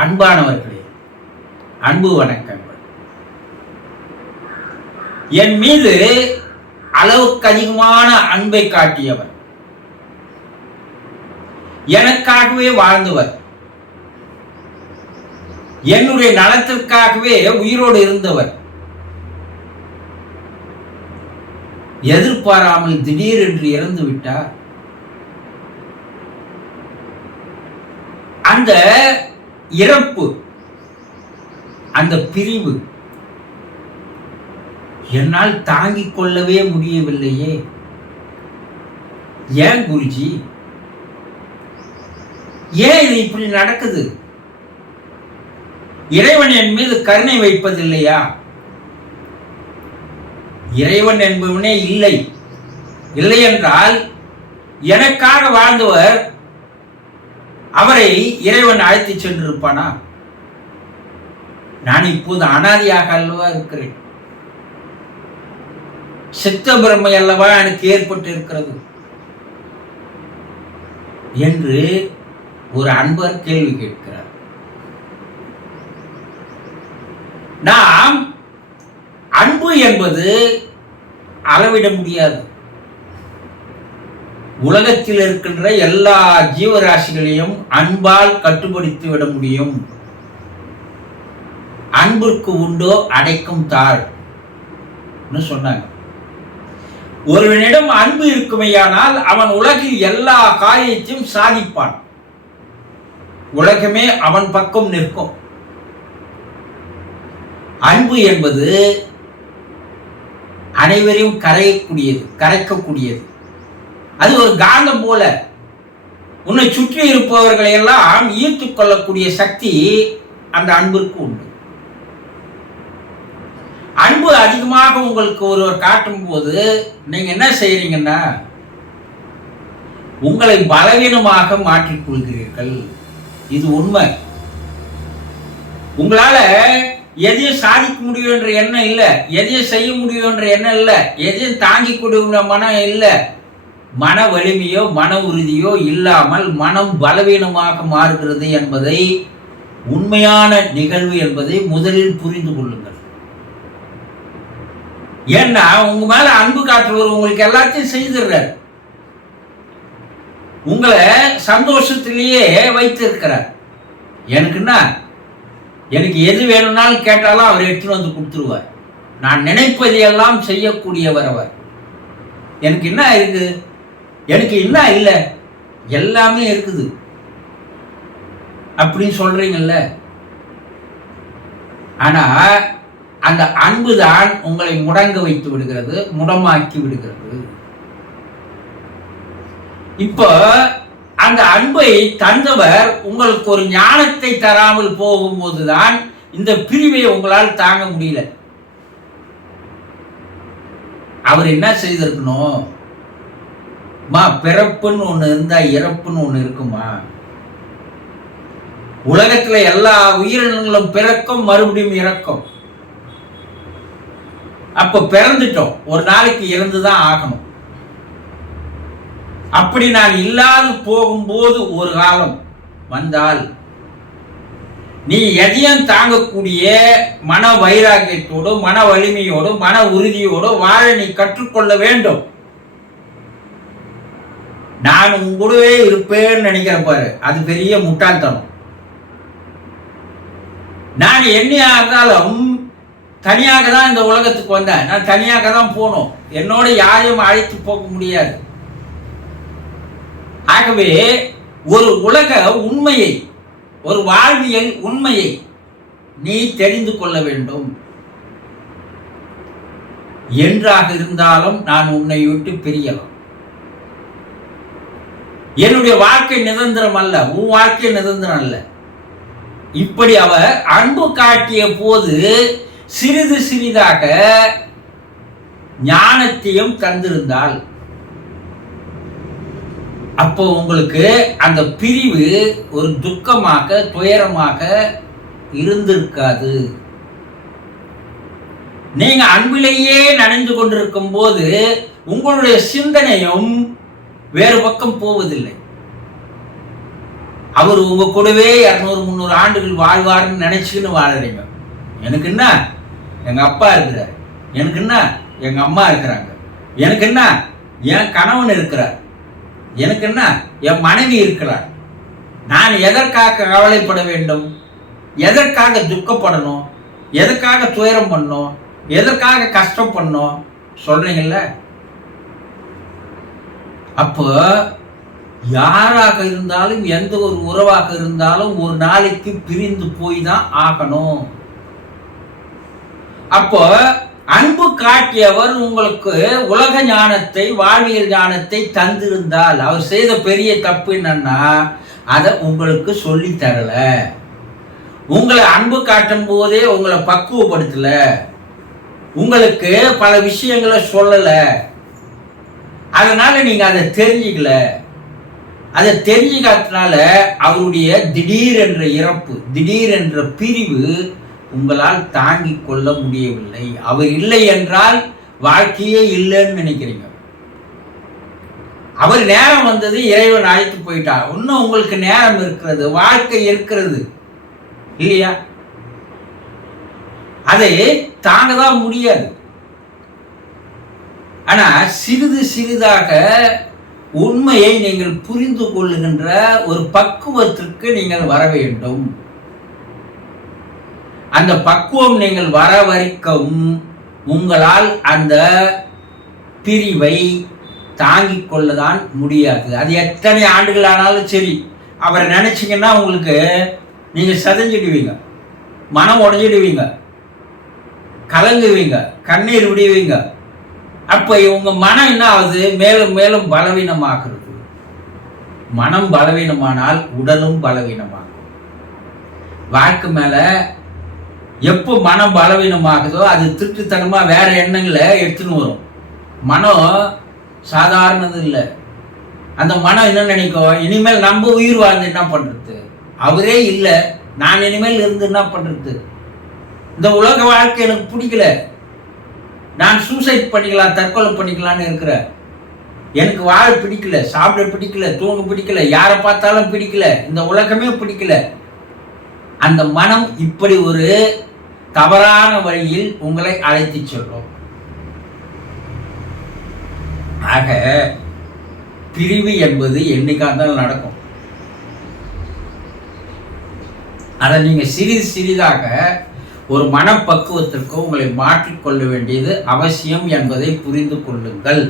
அன்பானவர்களே, அன்பு வணக்கங்கள். என் மீது அளவுக்கு அதிகமான அன்பை காட்டியவர், எனக்காகவே வாழ்ந்தவர், என்னுடைய நலத்திற்காகவே உயிரோடு இருந்தவர், எதிர்பாராமல் திடீரென்று இறந்து விட்டார். அந்த இறப்பு, அந்த பிரிவு என்னால் தாங்கிக் கொள்ளவே முடியவில்லையே. ஏன் குருஜி, ஏன் இது இப்படி நடக்குது? இறைவன் என் மீது கருணை வைப்பதில்லையா? இறைவன் என்பவனே இல்லை. இல்லை என்றால் எனக்காக வாழ்ந்தவர், அவரை இறைவன் அழைத்து சென்றிருப்பானா? நான் இப்போது அனாதியாக அல்லவா இருக்கிறேன். சித்த பிரமை அல்லவா எனக்கு ஏற்பட்டு இருக்கிறது என்று ஒரு அன்பர் கேள்வி கேட்கிறார். நாம் அன்பு என்பது அளவிட முடியாது. உலகத்தில் இருக்கின்ற எல்லா ஜீவராசிகளையும் அன்பால் கட்டுப்படுத்தி விட முடியும். அன்பிற்கு உண்டோ அடைக்கும் தாழ் சொன்னாங்க. ஒருவனிடம் அன்பு இருக்குமையானால் அவன் உலகில் எல்லா காரியத்தையும் சாதிப்பான். உலகமே அவன் பக்கம் நிற்கும். அன்பு என்பது அனைவரையும் கரைக்கக்கூடியது. அது ஒரு காந்தம் போல உன்னை சுற்றி இருப்பவர்களை எல்லாம் ஈர்த்துக் கொள்ளக்கூடிய சக்தி அந்த அன்பிற்கு உண்டு. அன்பு அதிகமாக உங்களுக்கு ஒருவர் காட்டும் போது நீங்க என்ன செய்யறீங்கன்னா, உங்களை பலவீனமாக மாற்றிக் கொள்கிறீர்கள். இது உண்மை. உங்களால எதையும் சாதிக்க முடியும் என்ற எண்ணம் இல்லை, எதையும் செய்ய முடியும் என்ற எண்ணம் இல்லை, எதையும் தாங்கிக் கொள்ள மனம் இல்லை. மன வலிமையோ மன உறுதியோ இல்லாமல் மனம் பலவீனமாக மாறுகிறது என்பதை, உண்மையான நிகழ்வு என்பதை முதலில் புரிந்து கொள்ளுங்கள். ஏன்னா உங்க மேல அன்பு காட்டுறவர் உங்களுக்கு எல்லாத்தையும் செய்திடுறார். உங்களை சந்தோஷத்திலேயே வைத்திருக்கிறார். எனக்கு எது வேணும்னாலும் கேட்டாலும் அவர் எடுத்துன்னு வந்து கொடுத்துருவார். நான் நினைப்பதையெல்லாம் செய்யக்கூடியவர் அவர். எனக்கு என்ன இருக்கு, எனக்கு என்ன இல்லை, எல்லாமே இருக்குது அப்படின்னு சொல்றீங்கல்ல. ஆனா அந்த அன்பு தான் உங்களை முடங்க வைத்து விடுகிறது, முடமாக்கி விடுகிறது. இப்போ அந்த அன்பை தந்தவர் உங்களுக்கு ஒரு ஞானத்தை தராமல் போகும்போதுதான் இந்த பிரிவை உங்களால் தாங்க முடியல. அவர் என்ன செய்திருக்கணும்? பிறப்புன்னு ஒண்ணு இருந்தா இறப்புன்னு ஒண்ணு இருக்குமா? உலகத்துல எல்லா உயிரினங்களும் பிறக்கும், மறுபடியும் இறக்கும். அப்ப பிறந்துட்டோம், ஒரு நாளைக்கு இறந்துதான் ஆகணும். அப்படி நான் இல்லாது போகும்போது ஒரு காலம் வந்தால் நீ எதையும் தாங்கக்கூடிய மன வைராகியத்தோடு, மன வலிமையோடு, மன உறுதியோடு வாழ நீ கற்றுக்கொள்ள வேண்டும். நான் உங்களுடைய இருப்பேன்னு நினைக்கிற பாரு, அது பெரிய முட்டாள்தனம். நான் என்னையா இருந்தாலும் தனியாக தான் இந்த உலகத்துக்கு வந்தேன், நான் தனியாக தான் போனோம், என்னோட யாரையும் அழைத்து போக முடியாது. ஆகவே ஒரு உலக உண்மையை, ஒரு வாழ்வியல் உண்மையை நீ தெரிந்து கொள்ள வேண்டும். என்றாக இருந்தாலும் நான் உன்னை விட்டு பிரியலாம். என்னுடைய வாழ்க்கை நிரந்தரம் அல்ல, உன் வாழ்க்கை நிரந்தரம் அல்ல. இப்படி அவர் அன்பு காட்டிய போது சிறிது சிறிதாக ஞானத்தையும் தந்திருந்தால், அப்போ உங்களுக்கு அந்த பிரிவு ஒரு துக்கமாக, துயரமாக இருந்திருக்காது. நீங்க அன்பிலேயே நனைந்து கொண்டிருக்கும் போது உங்களுடைய சிந்தனையும் வேறு பக்கம் போவதில்லை. அவர் உங்க கூடவே 200-300 ஆண்டுகள் வாழ்வார்னு நினைச்சுக்கின்னு வாழறீங்க. எனக்கு என்ன, எங்க அப்பா இருக்கிறார், எனக்கு என்ன, எங்க அம்மா இருக்கிறாங்க, எனக்கு என்ன, என் கணவன் இருக்கிறார், எனக்கு என்ன, என் மனைவி இருக்கிறார். நான் எதற்காக கவலைப்பட வேண்டும்? எதற்காக துக்கப்படணும்? எதற்காக துயரம் பண்ணணும்? எதற்காக கஷ்டம் பண்ணணும்? சொல்றீங்கல்ல. அப்போ யாராக இருந்தாலும், எந்த ஒரு உறவாக இருந்தாலும் ஒரு நாளைக்கு பிரிந்து போய் தான் ஆகணும். அப்போ அன்பு காட்டியவர் உங்களுக்கு உலக ஞானத்தை, வாழ்வியல் ஞானத்தை தந்திருந்தால், அவர் செய்த பெரிய தப்பு என்னன்னா, அதை உங்களுக்கு சொல்லி தரல. உங்களை அன்பு காட்டும் போதே உங்களை பக்குவப்படுத்தல, உங்களுக்கு பல விஷயங்களை சொல்லல. அதனால நீங்க அதை தெரிஞ்சுக்கல. அதை தெரிஞ்சுக்காதனால அவருடைய திடீர் என்ற இறப்பு, திடீர் என்ற பிரிவு உங்களால் தாங்கிக் கொள்ள முடியவில்லை. அவர் இல்லை என்றால் வாழ்க்கையே இல்லைன்னு நினைக்கிறீங்க. அவர் நேரம் வந்தது, இறைவன் அழைத்து போயிட்டார். இன்னும் உங்களுக்கு நேரம் இருக்கிறது, வாழ்க்கை இருக்கிறது இல்லையா? அதை தாங்க தான் முடியாது. ஆனா சிறிது சிறிதாக உண்மையை நீங்கள் புரிந்து கொள்ளுகின்ற ஒரு பக்குவத்திற்கு நீங்கள் வர வேண்டும். அந்த பக்குவம் நீங்கள் வர வரைக்கும் உங்களால் அந்த பிரிவை தாங்கிக் கொள்ளதான் முடியாது. அது எத்தனை ஆண்டுகள் ஆனாலும் சரி, அவரை நினைச்சீங்கன்னா உங்களுக்கு நீங்க சதஞ்சிடுவீங்க, மனம் உடஞ்சிடுவீங்க, கலங்குவீங்க, கண்ணீர் விடுவீங்க. அப்ப உங்க மனம் என்ன ஆகுது? மேலும் மேலும் பலவீனமாகிறது. மனம் பலவீனமானால் உடலும் பலவீனமாகும். வாழ்க்கை மேல எப்போ மனம் பலவீனமாகுதோ அது திருட்டுத்தனமா வேற எண்ணங்களை எடுத்துன்னு வரும். மனம் சாதாரணது இல்லை. அந்த மனம் என்ன நினைக்கும்? இனிமேல் நம்ம உயிர் வாழ்ந்து என்ன பண்றது? அவரே இல்லை, நான் இனிமேல் இருந்து என்ன பண்றது? இந்த உலக வாழ்க்கை எனக்கு பிடிக்கல, நான் சூசைட் பண்ணிக்கலாம், தற்கொலை பண்ணிக்கலான்னு இருக்கிற. எனக்கு வாழ பிடிக்கல, சாப்பிட பிடிக்கல, தூங்க பிடிக்கல, யாரை பார்த்தாலும் பிடிக்கல, இந்த உலகமே பிடிக்கல. அந்த மனம் இப்படி ஒரு தவறான வழியில் உங்களை அழைத்து செல்லும். ஆக பிரிவு என்பது என்னைக்காந்தாலும் நடக்கும். அதை நீங்க சிறிது சிறிதாக ஒரு மனப்பக்குவத்திற்கு உங்களை மாற்றிக்கொள்ள வேண்டியது அவசியம் என்பதை புரிந்து கொள்ளுங்கள்.